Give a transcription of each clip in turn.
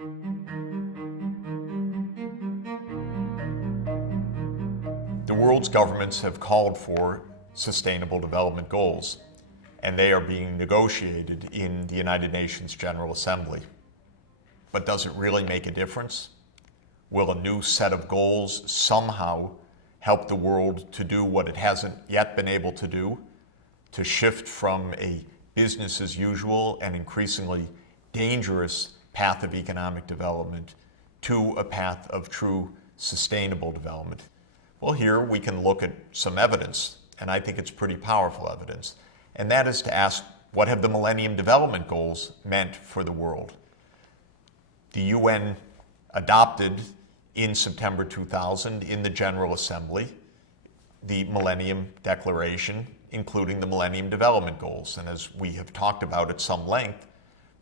The world's governments have called for sustainable development goals, and they are being negotiated in the United Nations General Assembly. But does it really make a difference? Will a new set of goals somehow help the world to do what it hasn't yet been able to do, to shift from a business as usual and increasingly dangerous path of economic development to a path of true sustainable development? Well, here we can look at some evidence, and I think it's pretty powerful evidence, and that is to ask, what have the Millennium Development Goals meant for the world? The UN adopted in September 2000 in the General Assembly the Millennium Declaration, including the Millennium Development Goals. And as we have talked about at some length,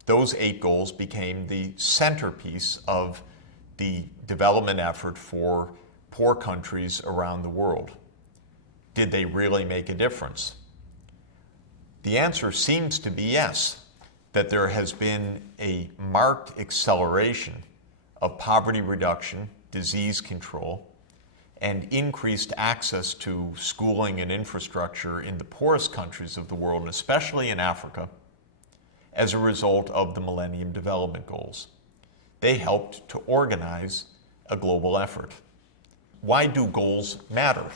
those 8 goals became the centerpiece of the development effort for poor countries around the world. Did they really make a difference? The answer seems to be yes, that there has been a marked acceleration of poverty reduction, disease control, and increased access to schooling and infrastructure in the poorest countries of the world, and especially in Africa, as a result of the Millennium Development Goals. They helped to organize a global effort. Why do goals matter?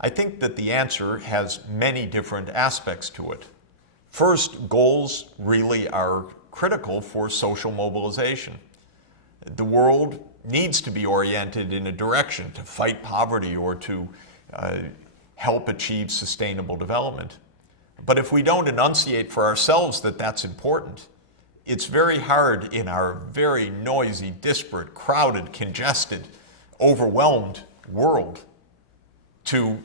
I think that the answer has many different aspects to it. First, goals really are critical for social mobilization. The world needs to be oriented in a direction to fight poverty or to help achieve sustainable development. But if we don't enunciate for ourselves that that's important, it's very hard in our very noisy, disparate, crowded, congested, overwhelmed world to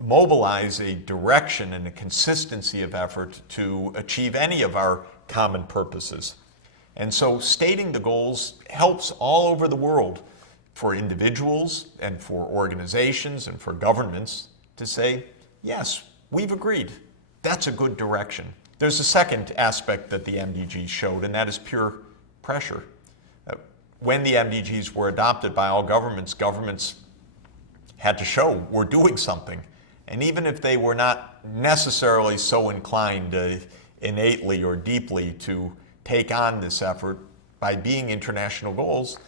mobilize a direction and a consistency of effort to achieve any of our common purposes. And so stating the goals helps all over the world for individuals and for organizations and for governments to say, yes, we've agreed. That's a good direction. There's a second aspect that the MDGs showed, and that is pure pressure. When the MDGs were adopted by all governments, governments had to show we're doing something. And even if they were not necessarily so inclined innately or deeply to take on this effort, by being international goals,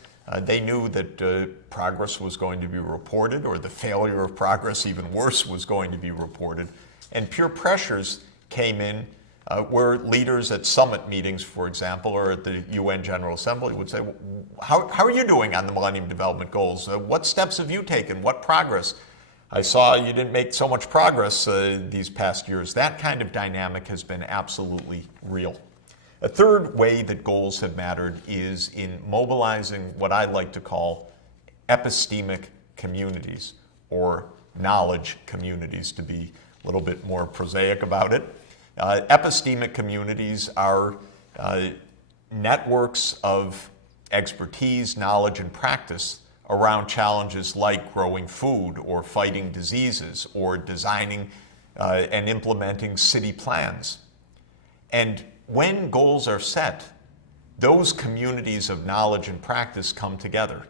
they knew that progress was going to be reported, or the failure of progress, even worse, was going to be reported. And pure pressures came in where leaders at summit meetings, for example, or at the UN General Assembly would say, how are you doing on the Millennium Development Goals? What steps have you taken? What progress? I saw you didn't make so much progress these past years. That kind of dynamic has been absolutely real. A third way that goals have mattered is in mobilizing what I like to call epistemic communities, or knowledge communities, to be a little bit more prosaic about it. Epistemic communities are networks of expertise, knowledge, and practice around challenges like growing food, or fighting diseases, or designing and implementing city plans. And when goals are set, those communities of knowledge and practice come together.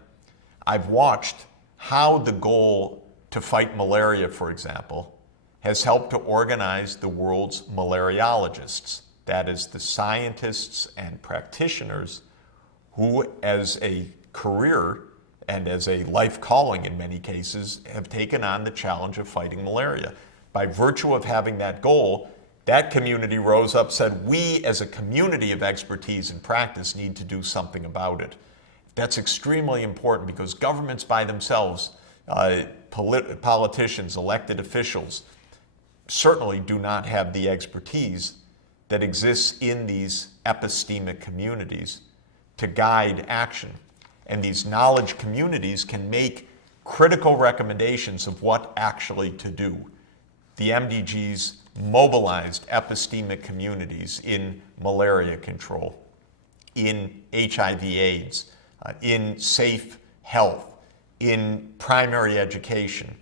I've watched how the goal to fight malaria, for example, has helped to organize the world's malariologists, that is, the scientists and practitioners who, as a career and as a life calling in many cases, have taken on the challenge of fighting malaria. By virtue of having that goal, that community rose up, said, we as a community of expertise and practice need to do something about it. That's extremely important because governments by themselves, politicians, elected officials, certainly do not have the expertise that exists in these epistemic communities to guide action. And these knowledge communities can make critical recommendations of what actually to do. The MDGs mobilized epistemic communities in malaria control, in HIV/AIDS, in safe health, in primary education,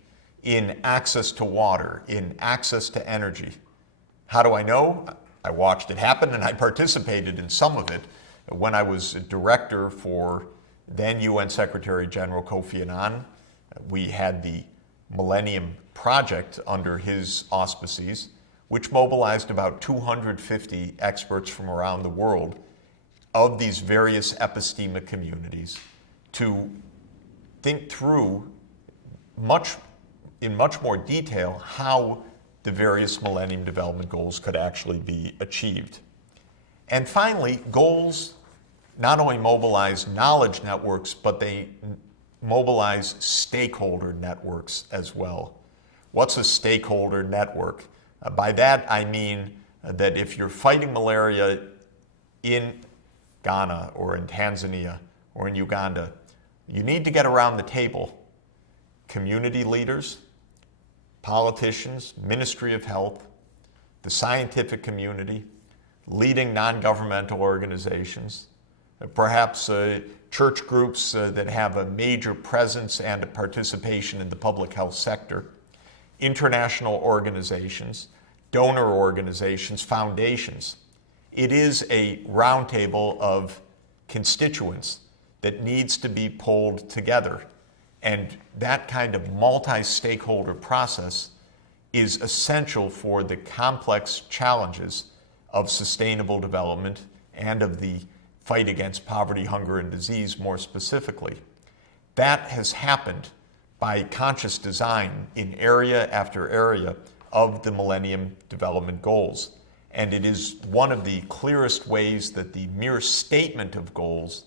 in access to water, in access to energy. How do I know? I watched it happen and I participated in some of it. When I was a director for then UN Secretary General Kofi Annan, we had the Millennium Project under his auspices, which mobilized about 250 experts from around the world of these various epistemic communities to think through in much more detail how the various Millennium Development Goals could actually be achieved. And finally, goals not only mobilize knowledge networks, but they mobilize stakeholder networks as well. What's a stakeholder network? By that I mean that if you're fighting malaria in Ghana or in Tanzania or in Uganda, you need to get around the table. Community leaders, politicians, Ministry of Health, the scientific community, leading non-governmental organizations, perhaps church groups that have a major presence and a participation in the public health sector, international organizations, donor organizations, foundations. It is a roundtable of constituents that needs to be pulled together. And that kind of multi-stakeholder process is essential for the complex challenges of sustainable development and of the fight against poverty, hunger, and disease more specifically. That has happened by conscious design in area after area of the Millennium Development Goals. And it is one of the clearest ways that the mere statement of goals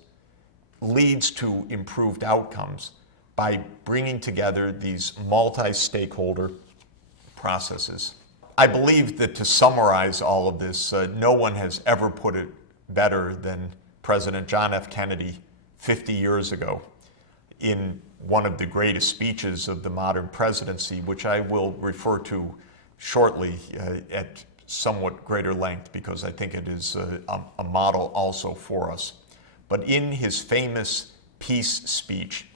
leads to improved outcomes by bringing together these multi-stakeholder processes. I believe that to summarize all of this, no one has ever put it better than President John F. Kennedy 50 years ago in one of the greatest speeches of the modern presidency, which I will refer to shortly at somewhat greater length because I think it is a model also for us. But in his famous peace speech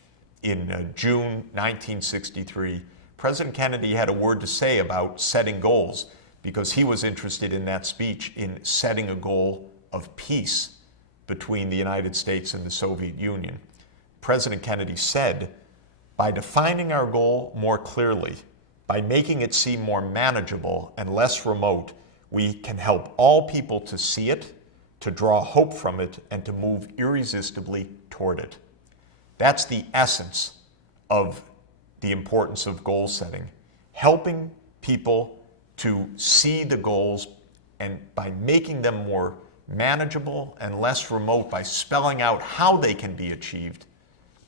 in June 1963, President Kennedy had a word to say about setting goals because he was interested in that speech in setting a goal of peace between the United States and the Soviet Union. President Kennedy said, "By defining our goal more clearly, by making it seem more manageable and less remote, we can help all people to see it, to draw hope from it, and to move irresistibly toward it." That's the essence of the importance of goal setting, helping people to see the goals, and by making them more manageable and less remote, by spelling out how they can be achieved,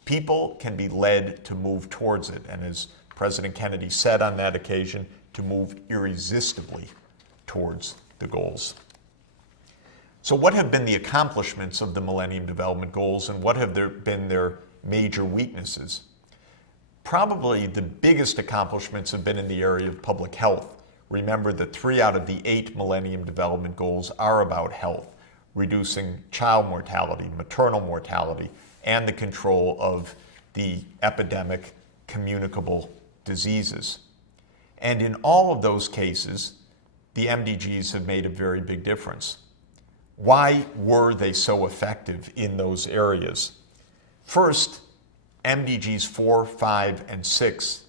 people can be led to move towards it. And as President Kennedy said on that occasion, to move irresistibly towards the goals. So what have been the accomplishments of the Millennium Development Goals, and what have been their major weaknesses? Probably the biggest accomplishments have been in the area of public health. Remember that 3 out of the 8 Millennium Development Goals are about health, reducing child mortality, maternal mortality, and the control of the epidemic communicable diseases. And in all of those cases, the MDGs have made a very big difference. Why were they so effective in those areas? First, MDGs 4, 5, and 6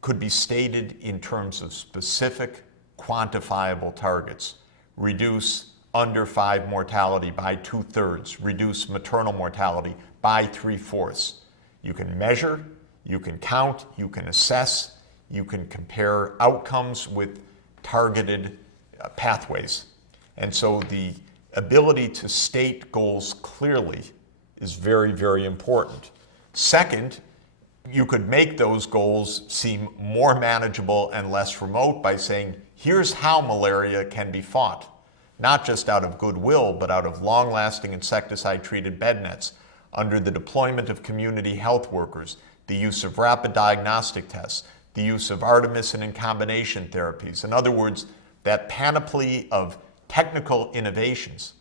could be stated in terms of specific, quantifiable targets. Reduce under 5 mortality by 2/3, reduce maternal mortality by 3/4. You can measure, you can count, you can assess, you can compare outcomes with targeted pathways. And so the ability to state goals clearly is very, very important. Second, you could make those goals seem more manageable and less remote by saying, here's how malaria can be fought, not just out of goodwill, but out of long-lasting insecticide-treated bed nets, under the deployment of community health workers, the use of rapid diagnostic tests, the use of artemisinin and combination therapies. In other words, that panoply of technical innovations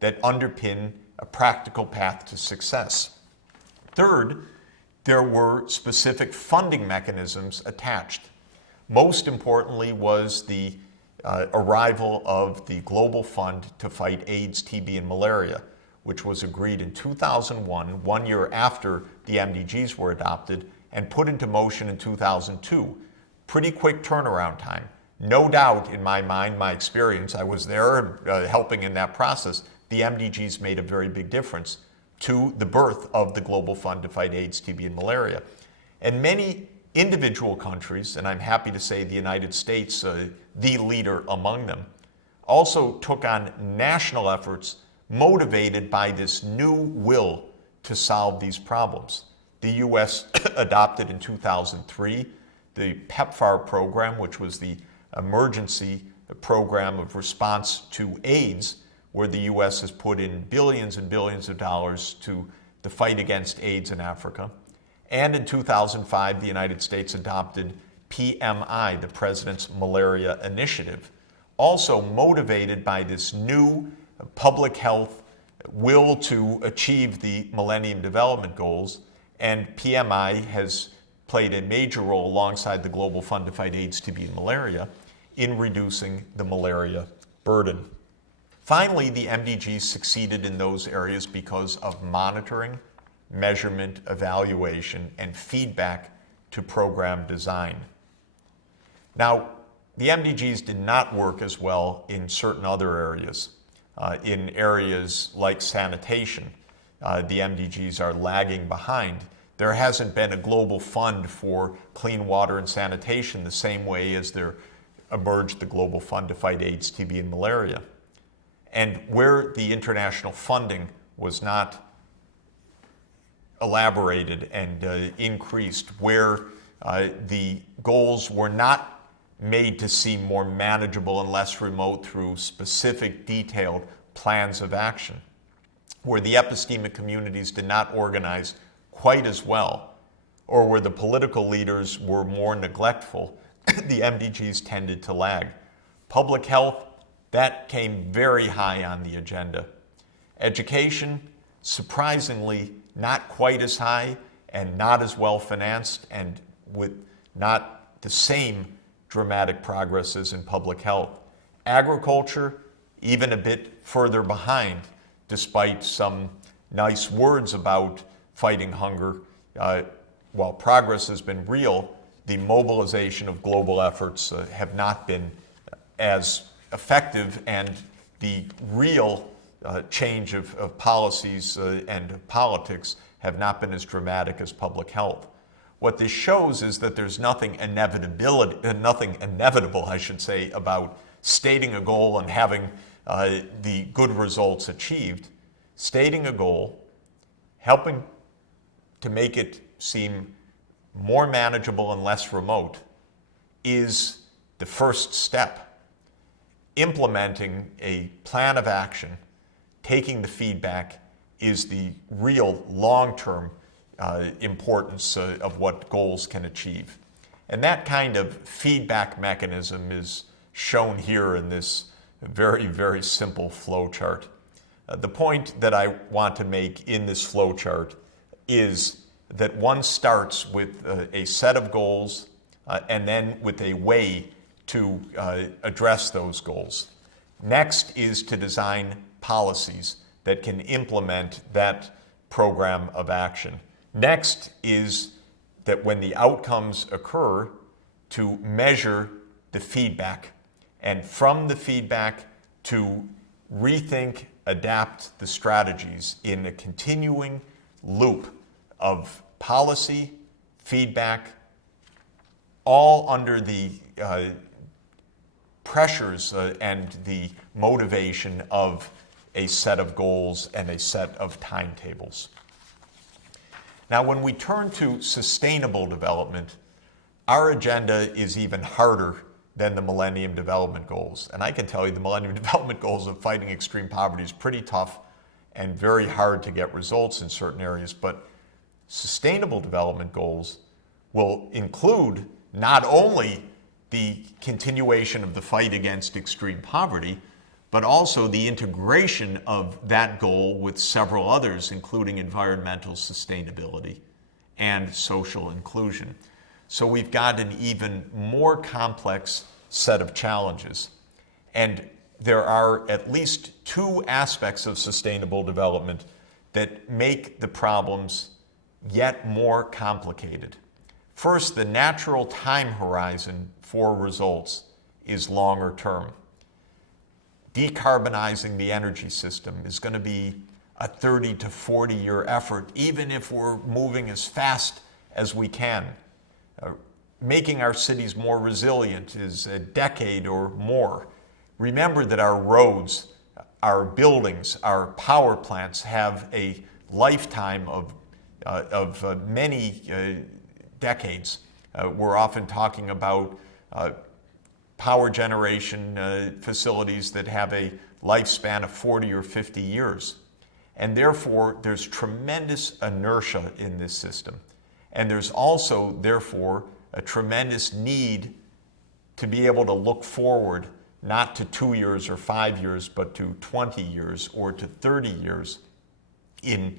that underpin a practical path to success. Third, there were specific funding mechanisms attached. Most importantly was the arrival of the Global Fund to fight AIDS, TB, and malaria, which was agreed in 2001, 1 year after the MDGs were adopted, and put into motion in 2002. Pretty quick turnaround time. No doubt, in my mind, my experience, I was there helping in that process, the MDGs made a very big difference to the birth of the Global Fund to fight AIDS, TB, and malaria. And many individual countries, and I'm happy to say the United States, the leader among them, also took on national efforts motivated by this new will to solve these problems. The U.S. adopted in 2003 the PEPFAR program, which was the emergency program of response to AIDS, where the U.S. has put in billions and billions of dollars to the fight against AIDS in Africa. And in 2005, the United States adopted PMI, the President's Malaria Initiative, also motivated by this new public health will to achieve the Millennium Development Goals. And PMI has played a major role alongside the Global Fund to fight AIDS, TB, and malaria in reducing the malaria burden. Finally, the MDGs succeeded in those areas because of monitoring, measurement, evaluation, and feedback to program design. Now, the MDGs did not work as well in certain other areas. In areas like sanitation, the MDGs are lagging behind. There hasn't been a global fund for clean water and sanitation the same way as there emerged the Global Fund to fight AIDS, TB, and malaria. And where the international funding was not elaborated and increased, where the goals were not made to seem more manageable and less remote through specific detailed plans of action, where the epistemic communities did not organize quite as well, or where the political leaders were more neglectful, the MDGs tended to lag. Public health, that came very high on the agenda. Education, surprisingly, not quite as high and not as well financed and with not the same dramatic progress as in public health. Agriculture, even a bit further behind, despite some nice words about fighting hunger. While progress has been real, the mobilization of global efforts have not been as effective, and the real change of policies and politics have not been as dramatic as public health. What this shows is that there's nothing inevitable, I should say, about stating a goal and having the good results achieved. Stating a goal, helping to make it seem more manageable and less remote, is the first step. Implementing a plan of action, taking the feedback, is the real long-term importance of what goals can achieve. And that kind of feedback mechanism is shown here in this very, very simple flow chart. The point that I want to make in this flow chart is that one starts with a set of goals and then with a way to address those goals. Next is to design policies that can implement that program of action. Next is that when the outcomes occur, to measure the feedback, and from the feedback to rethink, adapt the strategies in a continuing loop of policy, feedback, all under the pressures and the motivation of a set of goals and a set of timetables. Now, when we turn to sustainable development, our agenda is even harder than the Millennium Development Goals. And I can tell you the Millennium Development Goals of fighting extreme poverty is pretty tough and very hard to get results in certain areas, but sustainable development goals will include not only the continuation of the fight against extreme poverty, but also the integration of that goal with several others, including environmental sustainability and social inclusion. So we've got an even more complex set of challenges. And there are at least two aspects of sustainable development that make the problems yet more complicated. First, the natural time horizon for results is longer term. Decarbonizing the energy system is going to be a 30 to 40 year effort, even if we're moving as fast as we can. Making our cities more resilient is a decade or more. Remember that our roads, our buildings, our power plants have a lifetime of many decades. We're often talking about power generation facilities that have a lifespan of 40 or 50 years. And therefore, there's tremendous inertia in this system. And there's also, therefore, a tremendous need to be able to look forward, not to 2 years or 5 years, but to 20 years or to 30 years in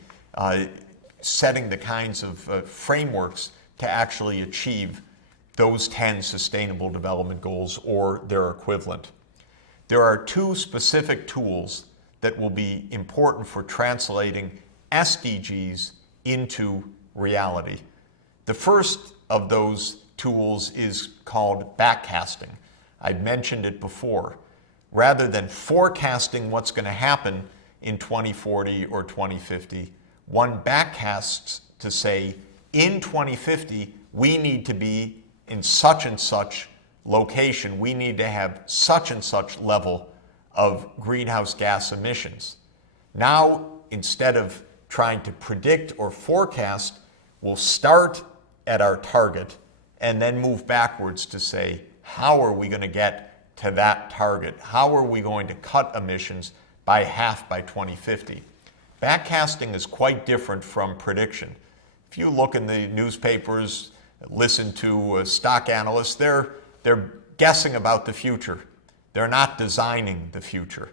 setting the kinds of frameworks to actually achieve those 10 Sustainable Development Goals or their equivalent. There are two specific tools that will be important for translating SDGs into reality. The first of those tools is called backcasting. I'd mentioned it before. Rather than forecasting what's going to happen in 2040 or 2050, one backcasts to say, in 2050, we need to be in such and such location. We need to have such and such level of greenhouse gas emissions. Now, instead of trying to predict or forecast, we'll start at our target and then move backwards to say, how are we going to get to that target? How are we going to cut emissions by half by 2050? Backcasting is quite different from prediction. If you look in the newspapers, listen to stock analysts, they're guessing about the future. They're not designing the future.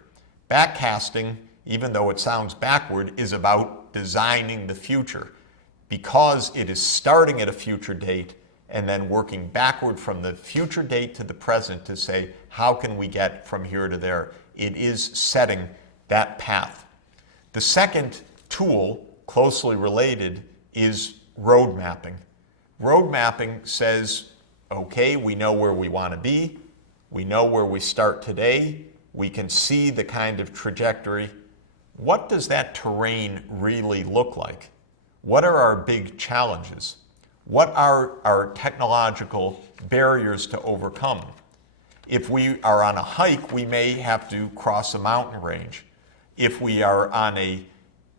Backcasting, even though it sounds backward, is about designing the future because it is starting at a future date and then working backward from the future date to the present to say, how can we get from here to there? It is setting that path. The second tool, closely related, is road mapping. Road mapping says, okay, we know where we want to be. We know where we start today. We can see the kind of trajectory. What does that terrain really look like? What are our big challenges? What are our technological barriers to overcome? If we are on a hike, we may have to cross a mountain range. If we are on a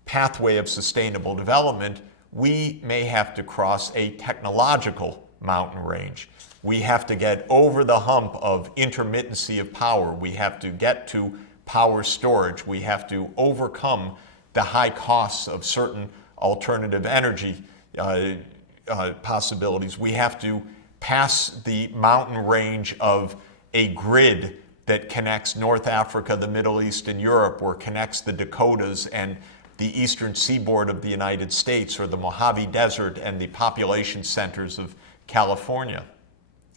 pathway of sustainable development, we may have to cross a technological mountain range. We have to get over the hump of intermittency of power. We have to get to power storage. We have to overcome the high costs of certain alternative energy possibilities. We have to pass the mountain range of a grid that connects North Africa, the Middle East, and Europe, or connects the Dakotas and the eastern seaboard of the United States, or the Mojave Desert and the population centers of California.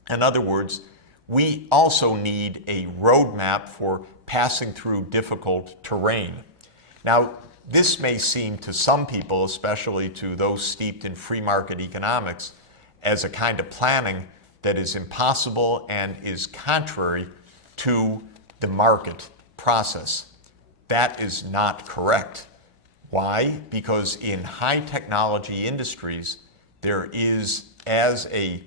In other words, we also need a roadmap for passing through difficult terrain. Now, this may seem to some people, especially to those steeped in free market economics, as a kind of planning that is impossible and is contrary to the market process. That is not correct. Why? Because in high technology industries, there is, as a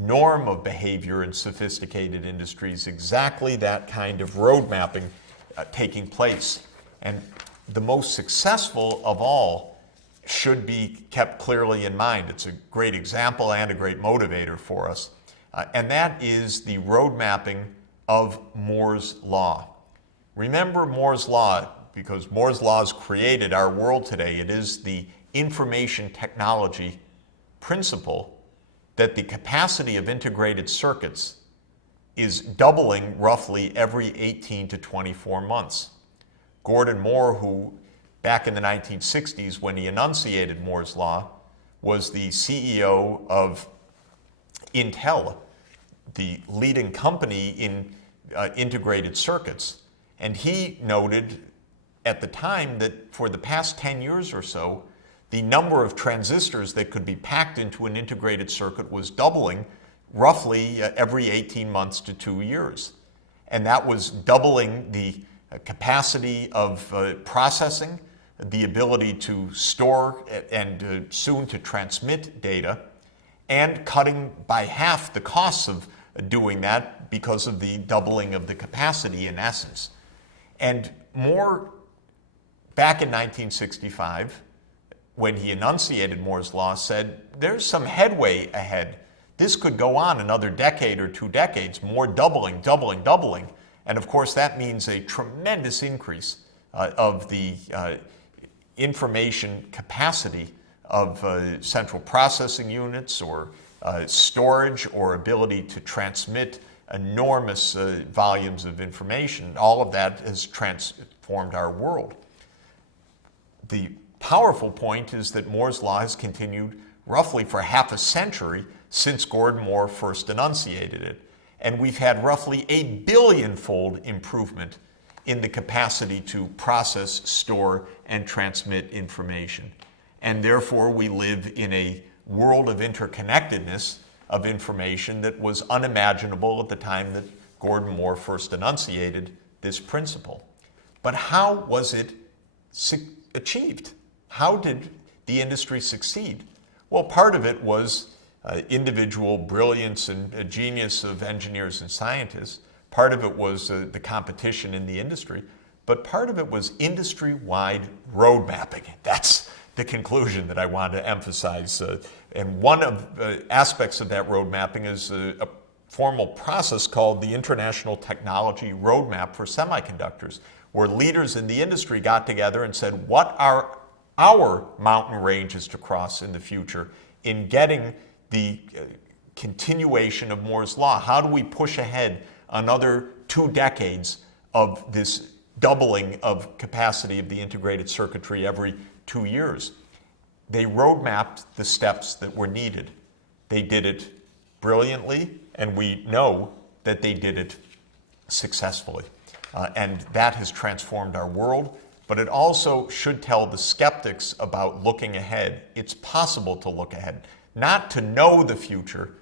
norm of behavior in sophisticated industries, exactly that kind of road mapping taking place. And the most successful of all should be kept clearly in mind. It's a great example and a great motivator for us. And that is the road mapping of Moore's Law. Remember Moore's Law, because Moore's Law has created our world today. It is the information technology principle that the capacity of integrated circuits is doubling roughly every 18 to 24 months. Gordon Moore, who back in the 1960s, when he enunciated Moore's Law, was the CEO of Intel, the leading company in integrated circuits. And he noted at the time that for the past 10 years or so, the number of transistors that could be packed into an integrated circuit was doubling roughly every 18 months to 2 years. And that was doubling the capacity of processing, the ability to store and soon to transmit data, and cutting by half the costs of doing that because of the doubling of the capacity in essence. And Moore, back in 1965, when he enunciated Moore's law, said there's some headway ahead. This could go on another decade or 2 decades, more doubling. And of course, that means a tremendous increase of the information capacity of central processing units or storage or ability to transmit enormous volumes of information. All of that has transformed our world. The powerful point is that Moore's law has continued roughly for half a century since Gordon Moore first enunciated it. And we've had roughly a billion-fold improvement in the capacity to process, store, and transmit information. And therefore, we live in a world of interconnectedness of information that was unimaginable at the time that Gordon Moore first enunciated this principle. But how was it achieved? How did the industry succeed? Well, part of it was individual brilliance and genius of engineers and scientists. Part of it was the competition in the industry. But part of it was industry-wide road mapping. That's the conclusion that I want to emphasize. And one of the aspects of that road mapping is a formal process called the International Technology Roadmap for Semiconductors, where leaders in the industry got together and said, what are our mountain ranges to cross in the future in getting the continuation of Moore's law? How do we push ahead another 2 decades of this doubling of capacity of the integrated circuitry every 2 years? They roadmapped the steps that were needed. They did it brilliantly, and we know that they did it successfully. And that has transformed our world. But it also should tell the skeptics about looking ahead. It's possible to look ahead, not to know the future,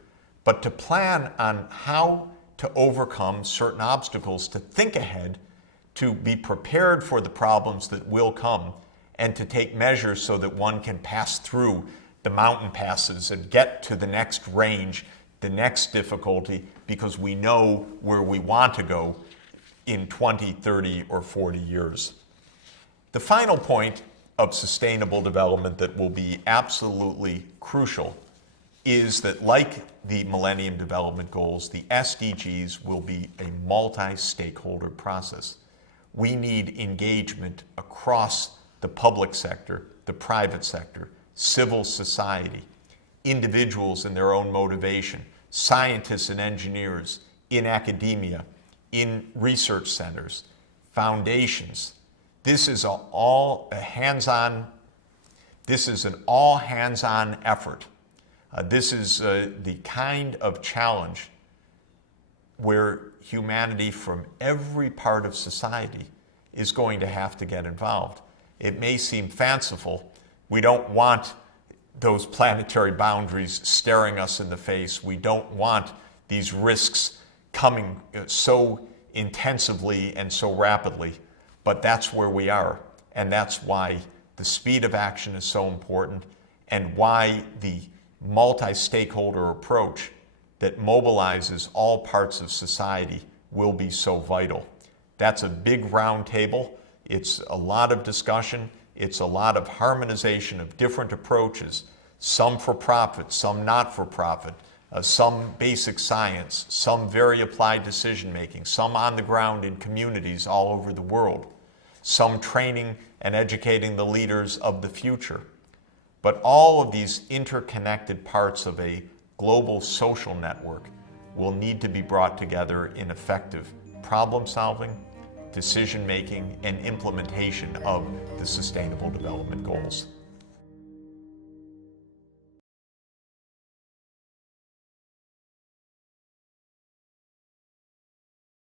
but to plan on how to overcome certain obstacles, to think ahead, to be prepared for the problems that will come, and to take measures so that one can pass through the mountain passes and get to the next range, the next difficulty, because we know where we want to go in 20, 30, or 40 years. The final point of sustainable development that will be absolutely crucial is that, like the Millennium Development Goals, the SDGs will be a multi-stakeholder process. We need engagement across the public sector, the private sector, civil society, individuals and their own motivation, scientists and engineers, in academia, in research centers, foundations. This is an all hands-on effort. This is the kind of challenge where humanity from every part of society is going to have to get involved. It may seem fanciful. We don't want those planetary boundaries staring us in the face. We don't want these risks coming so intensively and so rapidly. But that's where we are, and that's why the speed of action is so important, and why the multi-stakeholder approach that mobilizes all parts of society will be so vital. That's a big round table. It's a lot of discussion. It's a lot of harmonization of different approaches, some for profit, some not for profit, some basic science, some very applied decision making, some on the ground in communities all over the world, some training and educating the leaders of the future. But all of these interconnected parts of a global social network will need to be brought together in effective problem solving, decision making, and implementation of the Sustainable Development Goals.